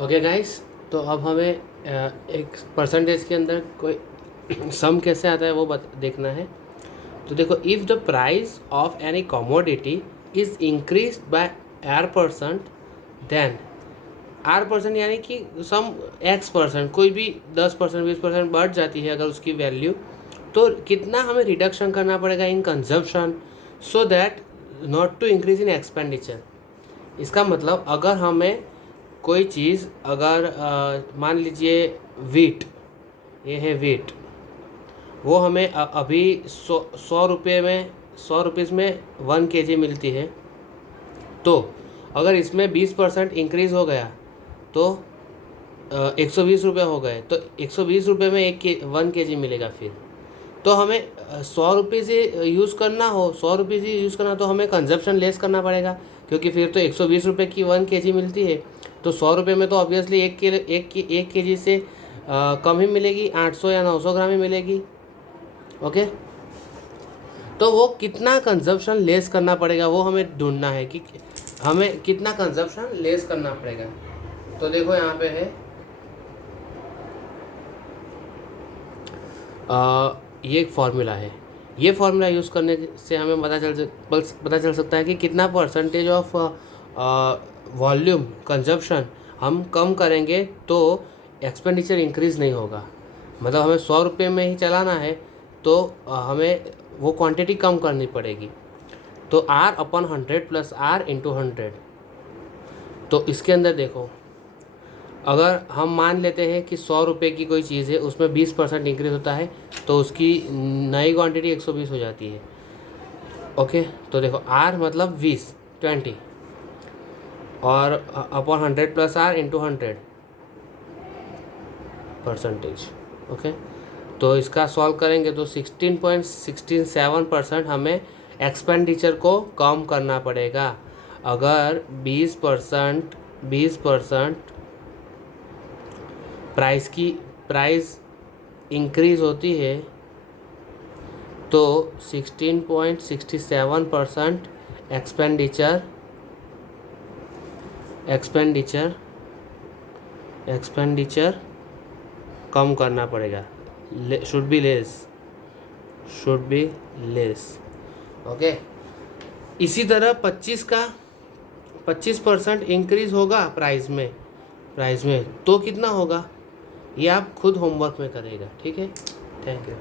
Okay guys, तो अब हमें एक परसेंटेज के अंदर कोई सम कैसे आता है वो देखना है। तो देखो, if the price of any commodity is increase by R%, then R% यानी कि सम X%, कोई भी 10% 20% बढ़ जाती है अगर उसकी वैल्यू, तो कितना हमें रिडक्शन करना पड़ेगा in consumption so that not to increase in expenditure. इसका मतलब अगर हमें कोई चीज़ अगर मान लीजिए वीट, ये है वीट, वो हमें अभी 100 रुपये में 100 रुपीज़ में 1 kg मिलती है, तो अगर इसमें 20% इंक्रीज़ हो गया तो 120 रुपये हो गए, तो 120 रुपये में 1 kg मिलेगा। फिर तो हमें 100 रुपये से यूज़ करना हो 100 रुपये से यूज़ करना, तो हमें कंजप्शन लेस करना पड़ेगा, क्योंकि फिर तो 120 रुपये की 1 kg मिलती है, तो 100 रुपये में तो ऑब्वियसली एक kg से कम ही मिलेगी, 800 या 900 ग्राम ही मिलेगी। ओके, तो वो कितना कंजप्शन लेस करना पड़ेगा वो हमें ढूंढना है कि हमें कितना कंजप्शन लेस करना पड़ेगा। तो देखो यहाँ पे है ये एक फार्मूला है। ये फार्मूला यूज़ करने से हमें पता चल सकता है कि कितना परसेंटेज ऑफ वॉल्यूम कंजप्शन हम कम करेंगे तो एक्सपेंडिचर इंक्रीज़ नहीं होगा। मतलब हमें 100 रुपये में ही चलाना है तो हमें वो क्वांटिटी कम करनी पड़ेगी। तो R/100 + R/100। तो इसके अंदर देखो, अगर हम मान लेते हैं कि 100 रुपये की कोई चीज़ है, उसमें 20% इंक्रीज होता है, तो उसकी नई क्वांटिटी 120 हो जाती है। ओके, तो देखो R मतलब 20 और /100 + R/100 परसेंटेज। ओके, तो इसका सॉल्व करेंगे तो 16.167% हमें एक्सपेंडिचर को कम करना पड़ेगा। अगर 20% प्राइस इंक्रीज होती है तो 16.67% एक्सपेंडिचर कम करना पड़ेगा। Should be less. ओके, इसी तरह 25% इंक्रीज होगा प्राइस में तो कितना होगा, ये आप खुद होमवर्क में करेगा। ठीक है, थैंक यू।